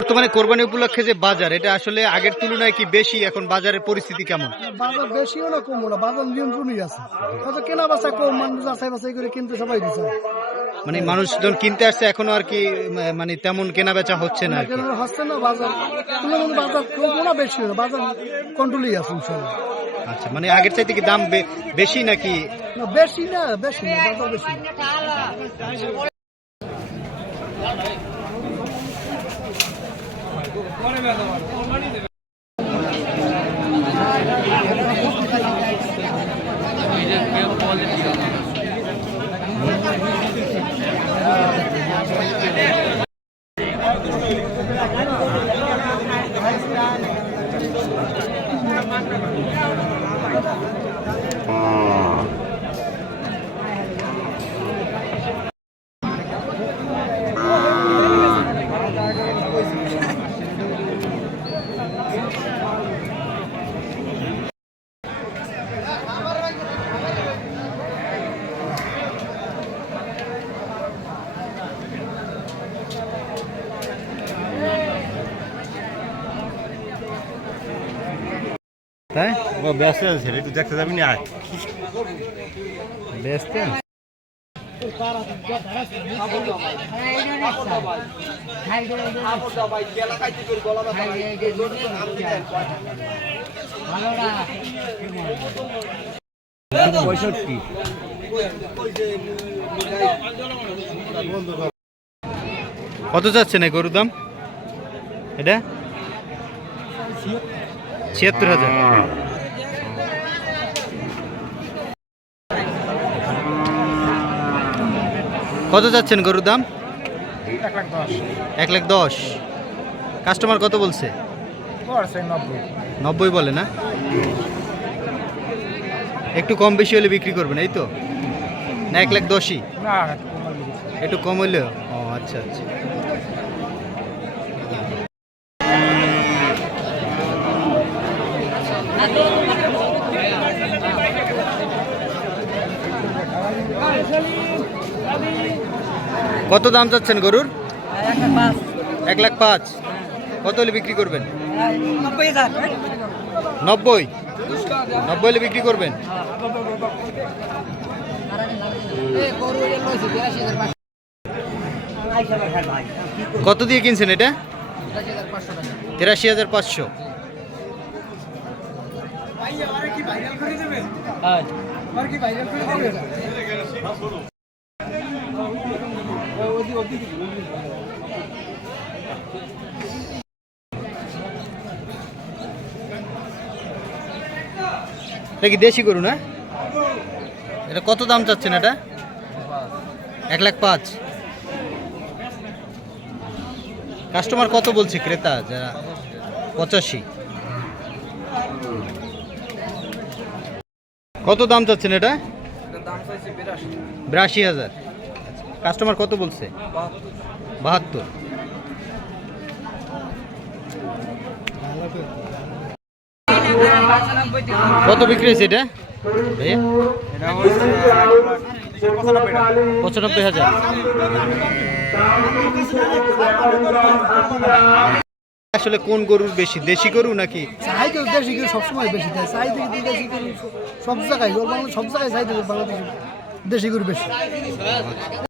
বর্তমানে কোরবানি উপলক্ষে যে বাজার এটা আসলে আগের তুলনায় কি বেশি? এখন বাজারের পরিস্থিতি কেমন? বাজার বেশিও না কমও না বাজার নিয়ন্ত্রণই আছে। হয়তো কেনা বাসা কম মানুষ যাচাই বাছাই করে কিনতে সবাই দিচ্ছে মানে মানুষজন কিনতে আসছে এখনও আর কি মানে তেমন কেনা বেচা হচ্ছে না কেন হচ্ছে না বাজার তুলনামূলক বাজার কমও না বেশিও না বাজার কন্ট্রোলেই আছে আচ্ছা মানে আগের চাইতে কি দাম বেশি নাকি? না বেশি না বেশি না বাজার বেশি না। তাই? ও ব্যস্ত আছে একটু দেখতে যাবি না? ব্যস্ত? পঁয়ষট্টি কত যাচ্ছেন এই গরুর দাম? এটা? ছিয়াত্তর হাজার। কত যাচ্ছেন গরুর দাম? এক লাখ দশ। কাস্টমার কত বলছে? নব্বই বলে না? একটু কম বেশি হলে বিক্রি করবেন, এই তো? না, এক লাখ দশই? একটু কম হইলেও? ও আচ্ছা আচ্ছা। কত দাম চাচ্ছেন গরুর? এক লাখ পাঁচ। কত হলে বিক্রি করবেন? নব্বই নব্বই হলে বিক্রি করবেন? কত দিয়ে কিনছেন এটা? তেরাশি হাজার পাঁচশো। এটা কি দেশি গরু না? এটা কত দাম চাচ্ছেন এটা? এক লাখ পাঁচ। কাস্টমার কত বলছে? ক্রেতা যারা পঁচাশি। কত দাম চাচ্ছেন এটা? বিরাশি। হাজার। কাস্টমার কত বলছে? বাহাত্তর। কত বিক্রি হয়েছে এটা? ভাইয়া? পঁচানব্বই হাজার। আসলে কোন গরুর বেশি, দেশি গরু নাকি? চাহিদা দেশি গরু সবসময় বেশি দেয়। চাহিদা দেশি গরু সব জায়গায় সব জায়গায় চাহিদা বাংলাদেশে দেশি গরু বেশি।